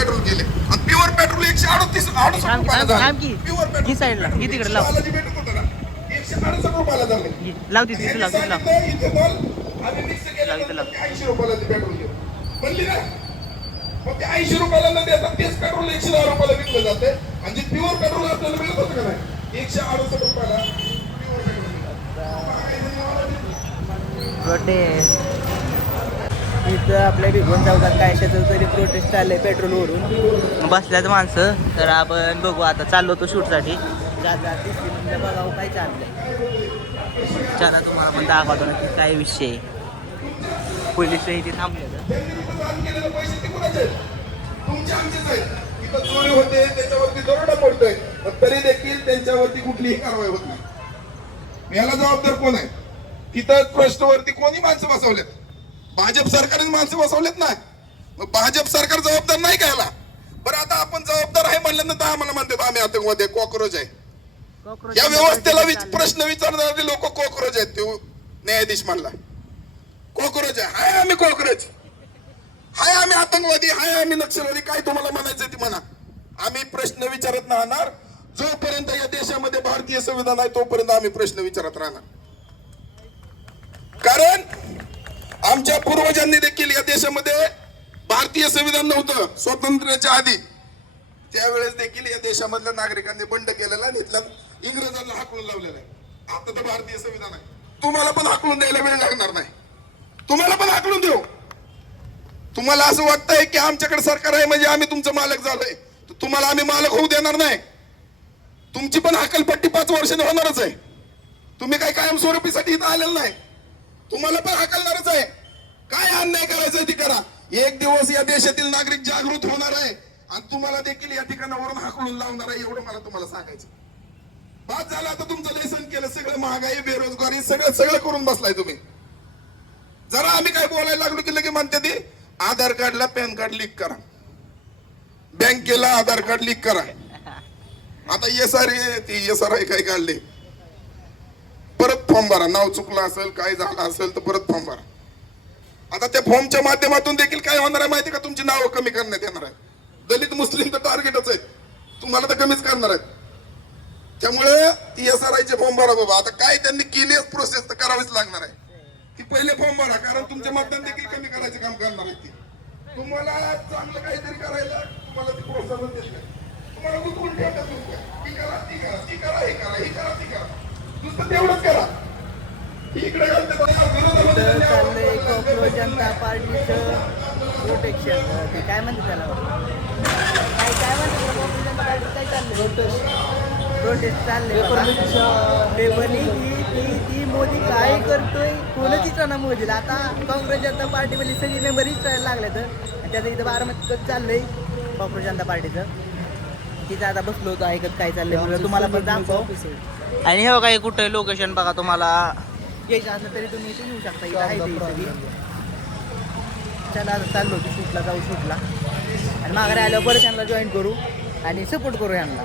Petrol केले आणि pure petrol 168 रुपयाला झालं. प्युअर पेट्रोल साईडला तिकडे लाव बालाजी भेटत होतं ना 168 रुपयाला झालं. लाव तिथे आणि लाव यांनी सांगितलं इथेनॉल आम्ही मिक्स केल्यानंतर 80 रुपयाला ते पेट्रोल घेऊ म्हणली ना. मग ते 80 रुपयाला न देता तेच पेट्रोल 110 रुपयाला विकलं जाते आणि जे प्युअर पेट्रोल आपल्याला मिळत होतं का नाही 168 रुपयाला प्युअर पेट्रोल. इथं आपल्या भिगवण चौकात काय शेतात तरी प्रोटेस्ट चाललंय पेट्रोलवरून बसल्यात माणसं. तर आपण बघू आता चाललो तो शूटसाठी बघावं काय चाललंय. चला तुम्हाला पण दाखवतो ना की काय विषय आहे. पोलीस इथे थांबले पैसे ते कुणाचे आहेत? तुमचे आमचेच आहेत. इथं चोरी होते त्याच्यावरती दरोडा पडतोय पण तरी देखील त्यांच्यावरती कुठलीही कारवाई होत नाही. याला जबाबदार कोण आहे? तिथं ट्रस्टवरती कोणी माणसं बसवलेत? भाजप सरकारने माणसं बसवलेत ना. मग भाजप सरकार जबाबदार नाही का याला? बरं आता आपण जबाबदार आहे म्हणल्यानंतर आम्हाला म्हणतात आम्ही आतंकवादी कॉक्रोच आहे. या व्यवस्थेला प्रश्न विचारणारे लोक कॉक्रोच आहेत. ते न्यायाधीश म्हणला कॉक्रोच आहे. हाय आम्ही कॉक्रोच, हाय आम्ही आतंकवादी, हाय आम्ही नक्षलवादी, काय तुम्हाला म्हणायचं ते म्हणा. आम्ही प्रश्न विचारत राहणार जोपर्यंत या देशामध्ये भारतीय संविधान आहे तोपर्यंत आम्ही प्रश्न विचारत राहणार. कारण आमच्या पूर्वजांनी देखील या देशामध्ये भारतीय संविधान नव्हतं स्वातंत्र्याच्या आधी. त्यावेळेस देखील या देशामधल्या नागरिकांनी बंड केलेला आणि इथल्या इंग्रजांना हाकलून लावलेला आहे. आता तर भारतीय संविधान आहे. तुम्हाला पण हाकलून द्यायला वेळ लागणार नाही. तुम्हाला पण हाकलून देऊ. तुम्हाला असं वाटतंय की आमच्याकडे सरकार आहे म्हणजे आम्ही तुमचं मालक झालोय. तुम्हाला आम्ही मालक होऊ देणार नाही. तुमची पण हकालपट्टी 5 वर्षांनी होणारच आहे. तुम्ही काय कायमस्वरूपीसाठी इथं आलेलं नाही. तुम्हाला पण हाकलणारच आहे. काय अन्याय करायचं ते करा. एक दिवस या देशातील नागरिक जागृत होणार आहे आणि तुम्हाला देखील या ठिकाणावरून हाकलून लावणार आहे. एवढं मला तुम्हाला सांगायचं. बाद झालं आता तुमचं लेसन केलं. सगळं महागाई बेरोजगारी सगळं करून बसलाय तुम्ही. जरा आम्ही काय बोलायला लागलो की लगे म्हणते ती आधार कार्डला पॅन कार्ड लिंक करा, बँकेला आधार कार्ड लिंक करा. आता SRI काय काढले परत फॉर्म भरा. नाव चुकलं असेल काय झालं असेल तर परत फॉर्म भरा. आता त्या फॉर्मच्या माध्यमातून देखील काय होणार आहे माहिती का? तुमची नावं कमी करण्यात येणार आहे. दलित मुस्लिम तर टार्गेटच आहेत. तुम्हाला तर कमीच करणार आहेत. त्यामुळे ती SRI चे फॉर्म भरा बाबा. आता काय त्यांनी केली प्रोसेस तर करावीच लागणार आहे. ती पहिले फॉर्म भरा कारण तुमचे मतदान देखील कमी करायचं काम करणार आहे. ती तुम्हाला चांगलं काहीतरी करायला तुम्हाला ती प्रोत्साहन देत नाही. तुम्हाला उठून ठेवतात ती करा ती करा ती करा हे करा ही करा ती करा. नुसतं तेवढंच करा. इकडे चाललंय कॉक्रोच जनता पार्टीचं प्रोटेक्शन. ते काय म्हणते त्याला काय म्हणते कॉक्रोच जनता पार्टी काय चाललंय? प्रोटेस्ट चाललंय. ती मोदी काय करतोय कोणच विचारणार मोदीला. आता काँग्रेस जनता पार्टीमध्ये सगळी मेंबर विचारायला लागले तर त्याचं इथं बारामतीत चाललंय कॉक्रोच जनता पार्टीचं. तिथं आता बसलो होतो ऐकत काय चाललंय म्हणलं तुम्हाला पण दाखव. आणि हे बघा कुठं लोकेशन बघा. तुम्हाला यायचं असलं तरी तुम्ही इथे येऊ शकता. इथं आहे ते सगळी. चला आता चाललो होतो शूटला जाऊ शूटला आणि माघारी आल्यावर परत यांना जॉईन करू आणि सपोर्ट करू यांना.